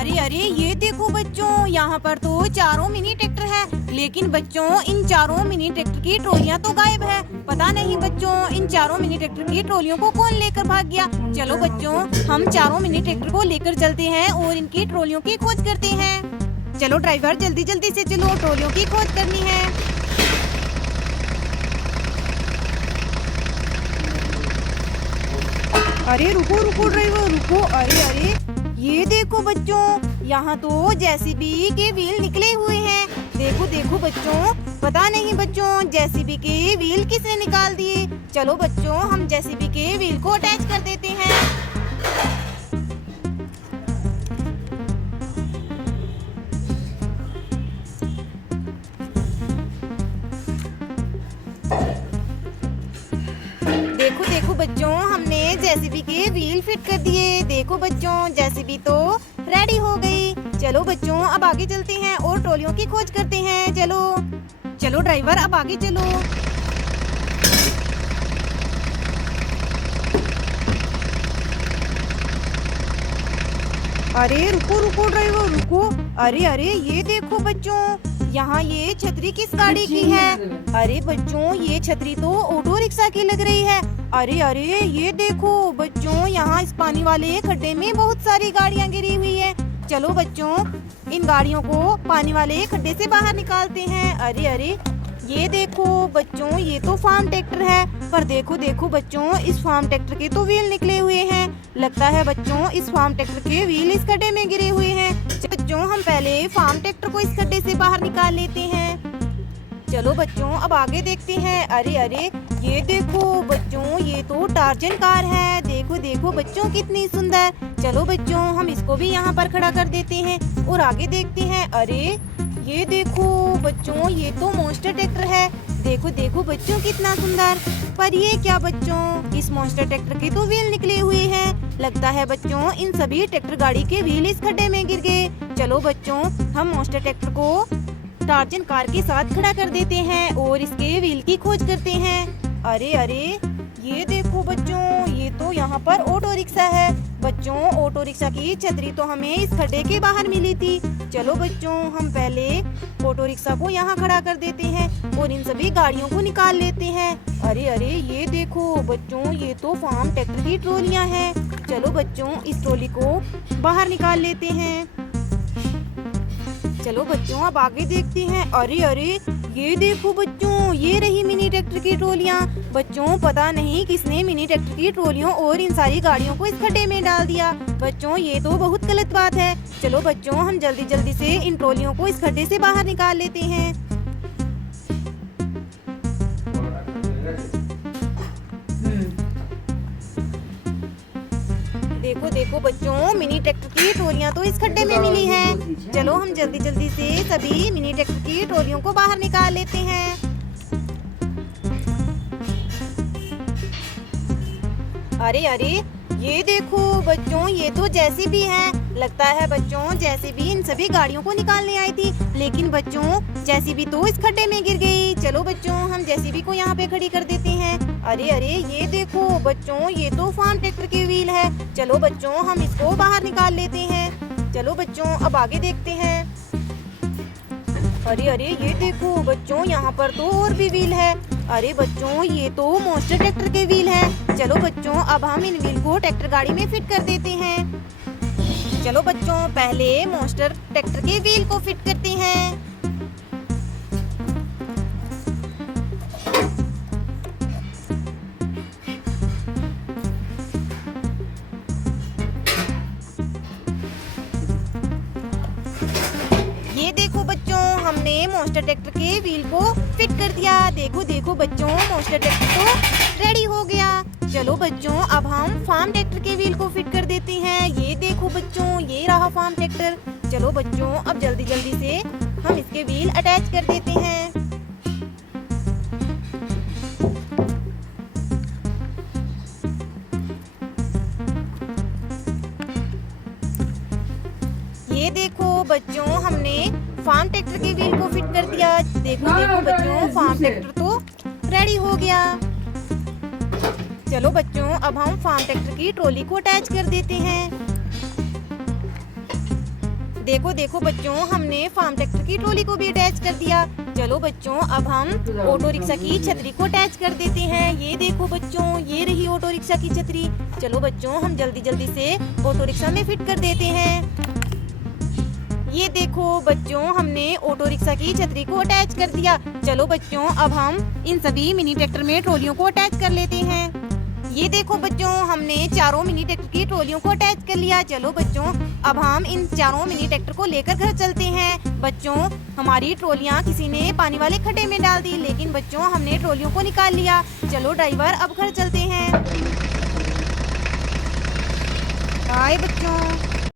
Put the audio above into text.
अरे अरे ये देखो बच्चों, यहाँ पर तो चारों मिनी ट्रैक्टर है, लेकिन बच्चों इन चारों मिनी ट्रैक्टर की ट्रॉलियाँ तो गायब है। पता नहीं बच्चों इन चारों मिनी ट्रैक्टर की ट्रॉलियों को कौन लेकर भाग गया। चलो बच्चों हम चारों मिनी ट्रैक्टर को लेकर चलते हैं और इनकी ट्रॉलियों की खोज करते हैं। चलो ड्राइवर जल्दी जल्दी से चलो, ट्रॉलियों की खोज करनी है। अरे रुको रुको ड्राइवर रुको, अरे अरे ये देखो बच्चों, यहाँ तो जेसीबी के व्हील निकले हुए हैं। देखो देखो बच्चों, पता नहीं बच्चों जेसीबी के व्हील किसने निकाल दिए। चलो बच्चों हम जेसीबी के व्हील को अटैच कर देते हैं। देखो देखो बच्चों, हमने जेसीबी के व्हील फिट कर दिए। देखो बच्चों जेसीबी तो रेडी हो गई। चलो बच्चों अब आगे चलते हैं और ट्रॉलियों की खोज करते हैं। चलो चलो ड्राइवर अब आगे चलो। अरे रुको रुको ड्राइवर रुको, अरे अरे ये देखो बच्चों, यहाँ ये छतरी किस गाड़ी की है। अरे बच्चों ये छतरी तो ऑटो रिक्शा की लग रही है। अरे अरे ये देखो बच्चों, यहाँ इस पानी वाले खड्डे में बहुत सारी गाड़ियाँ गिरी हुई है। चलो बच्चों इन गाड़ियों को पानी वाले खड्डे से बाहर निकालते हैं। अरे अरे ये देखो बच्चों, ये तो फार्म ट्रैक्टर है, पर देखो देखो बच्चों इस फार्म ट्रैक्टर के तो व्हील निकले हुए हैं। लगता है बच्चों इस फार्म ट्रैक्टर के व्हील इस खड्डे में गिरे हुए हैं। बच्चों हम पहले फार्म ट्रैक्टर को इस खड्डे से बाहर निकाल लेते हैं। चलो बच्चों अब आगे देखते हैं। अरे अरे ये देखो बच्चों, ये तो टार्जन कार है। देखो देखो बच्चों कितनी सुंदर। चलो बच्चों हम इसको भी यहाँ पर खड़ा कर देते हैं और आगे देखते हैं। अरे ये देखो बच्चों, ये तो मॉन्स्टर ट्रैक्टर है। देखो देखो बच्चों कितना सुंदर। पर ये क्या बच्चों, इस मॉन्स्टर ट्रैक्टर के तो व्हील निकले हुए हैं। लगता है बच्चों इन सभी ट्रैक्टर गाड़ी के व्हील इस खड्डे में गिर गए। चलो बच्चों हम मॉन्स्टर ट्रैक्टर को टार्जन कार के साथ खड़ा कर देते हैं और इसके व्हील की खोज करते हैं। अरे अरे ये देखो बच्चों, ये तो यहाँ पर ऑटो रिक्शा है। बच्चों ऑटो रिक्शा की छतरी तो हमें इस खड्डे के बाहर मिली थी। चलो बच्चों हम पहले ऑटो रिक्शा को यहाँ खड़ा कर देते हैं और इन सभी गाड़ियों को निकाल लेते हैं। अरे अरे ये देखो बच्चों, ये तो फार्म ट्रैक्टर की ट्रॉलियाँ हैं। चलो बच्चों इस ट्रॉली को बाहर निकाल लेते हैं। चलो बच्चों अब आगे देखते हैं। अरे अरे ये देखो बच्चों, ये रही मिनी ट्रैक्टर की ट्रॉलियाँ। बच्चों पता नहीं किसने मिनी ट्रैक्टर की ट्रॉलियों और इन सारी गाड़ियों को इस खड्डे में डाल दिया। बच्चों ये तो बहुत गलत बात है। चलो बच्चों हम जल्दी जल्दी से इन ट्रॉलियों को इस खड्डे से बाहर निकाल लेते हैं। देखो देखो बच्चों, मिनी ट्रैक्टर की ट्रॉलियाँ तो इस खड्डे में मिली हैं। चलो हम जल्दी जल्दी से सभी मिनी ट्रैक्टर की ट्रॉलियों को बाहर निकाल लेते हैं। अरे अरे ये देखो बच्चों, ये तो जेसीबी है। लगता है बच्चों जेसीबी इन सभी गाड़ियों को निकालने आई थी, लेकिन बच्चों जेसीबी तो इस खड्डे में गिर गई। चलो बच्चों हम जेसीबी को यहाँ पे खड़ी कर देते हैं। अरे अरे ये देखो बच्चों, ये तो फार्म ट्रैक्टर के व्हील है। चलो बच्चों हम इसको बाहर निकाल लेते हैं। चलो बच्चों अब आगे देखते हैं। अरे अरे ये देखो बच्चों, यहाँ पर तो और भी व्हील है। अरे बच्चों ये तो मॉन्स्टर ट्रैक्टर के व्हील है। चलो बच्चों अब हम इन व्हील को ट्रैक्टर गाड़ी में फिट कर देते हैं। चलो बच्चों पहले मॉन्स्टर ट्रैक्टर के व्हील को फिट करते हैं। ये देखो बच्चों, हमने मॉन्स्टर ट्रैक्टर के व्हील को फिट कर दिया। देखो देखो बच्चों, मॉन्स्टर ट्रैक्टर तो रेडी हो गया। चलो बच्चों अब हम फार्म ट्रैक्टर के व्हील को फिट कर देते हैं। ये देखो बच्चों, ये रहा फार्म ट्रैक्टर। चलो बच्चों अब जल्दी जल्दी से हम इसके व्हील अटैच कर देते हैं। ये देखो बच्चों, हमने फार्म ट्रैक्टर के व्हील को फिट कर दिया। देखो देखो बच्चों, फार्म ट्रैक्टर तो रेडी हो गया। चलो बच्चों अब हम फार्म ट्रैक्टर की ट्रॉली को अटैच कर देते हैं। देखो देखो बच्चों, हमने फार्म ट्रैक्टर की ट्रॉली को भी अटैच कर दिया। चलो बच्चों, अब हम ऑटो रिक्शा की छतरी को अटैच कर देते हैं। ये देखो बच्चों, ये रही ऑटो रिक्शा की छतरी। चलो बच्चों, हम जल्दी जल्दी से ऑटो रिक्शा में फिट कर देते हैं। ये देखो बच्चों, हमने ऑटो रिक्शा की छतरी को अटैच कर दिया। चलो बच्चों, अब हम इन सभी मिनी ट्रैक्टर में ट्रॉलियों को अटैच कर लेते हैं। ये देखो बच्चों, हमने चारों मिनी ट्रैक्टर की ट्रॉलियों को अटैच कर लिया। चलो बच्चों, अब हम इन चारों मिनी ट्रैक्टर को लेकर घर चलते हैं। बच्चों, हमारी ट्रॉलियां किसी ने पानी वाले खड्डे में डाल दी, लेकिन बच्चों हमने ट्रॉलियों को निकाल लिया। चलो ड्राइवर, अब घर चलते हैं। बाय बच्चों।